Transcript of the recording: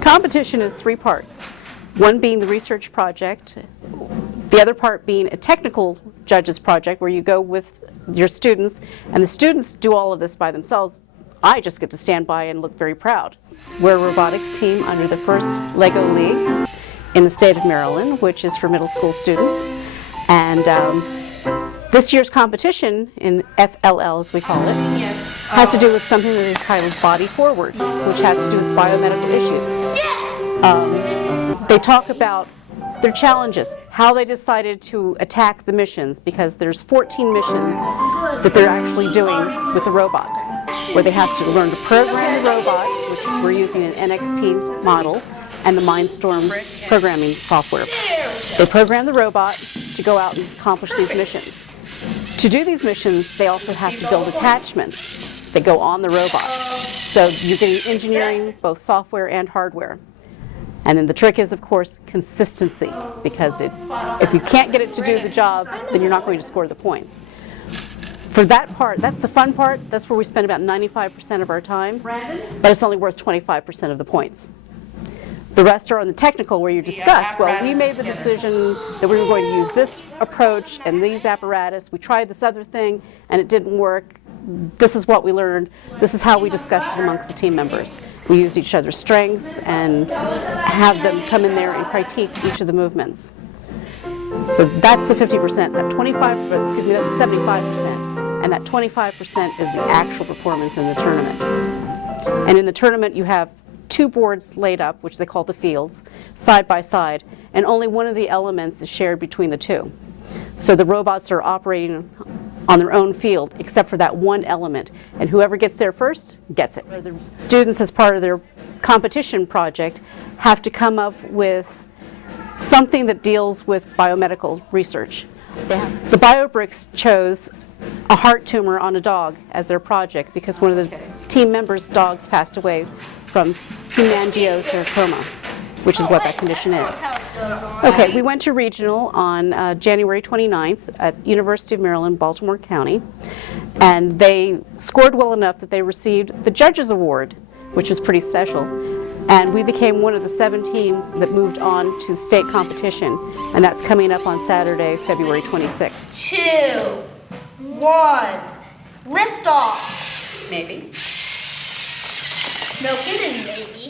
Competition is 3 parts. One being the research project, the other part being a technical judges project where you go with your students, and the students do all of this by themselves. I just get to stand by and look very proud. We're a robotics team under the first LEGO League in the state of Maryland, which is for middle school students. And this year's competition, in FLL as we call it, has to do with something that is titled Body Forward, which has to do with biomedical issues. They talk about their challenges, how they decided to attack the missions, because there's 14 missions that they're actually doing with the robot, where they have to learn to program the robot, which we're using an NXT model, and the Mindstorm programming software. They program the robot to go out and accomplish these missions. To do these missions, they also have to build attachments that go on the robot. So you're getting engineering, both software and hardware. And then the trick is, of course, consistency, because if you can't get it to do the job, then you're not going to score the points. For that part, that's the fun part. That's where we spend about 95% of our time, but it's only worth 25% of the points. The rest are on the technical, where you discuss, well, we made the decision that we were going to use this approach and these apparatus. We tried this other thing, and it didn't work. This is what we learned. This is how we discussed it amongst the team members. We used each other's strengths and have them come in there and critique each of the movements. So that's the 50%. That 75%, and that 25% is the actual performance in the tournament. And in the tournament, you have 2 boards laid up, which they call the fields, side by side, and only one of the elements is shared between the 2. So the robots are operating on their own field, except for that one element, and whoever gets there first gets it. The students, as part of their competition project, have to come up with something that deals with biomedical research. The BioBricks chose a heart tumor on a dog as their project because one of the team members' dogs passed away from hemangiosarcoma, which is what that condition is. Okay, we went to regional on January 29th at University of Maryland, Baltimore County, and they scored well enough that they received the Judges Award, which was pretty special, and we became one of the 7 teams that moved on to state competition, and that's coming up on Saturday, February 26th. 2, 1, lift off. Maybe. No kidding, maybe.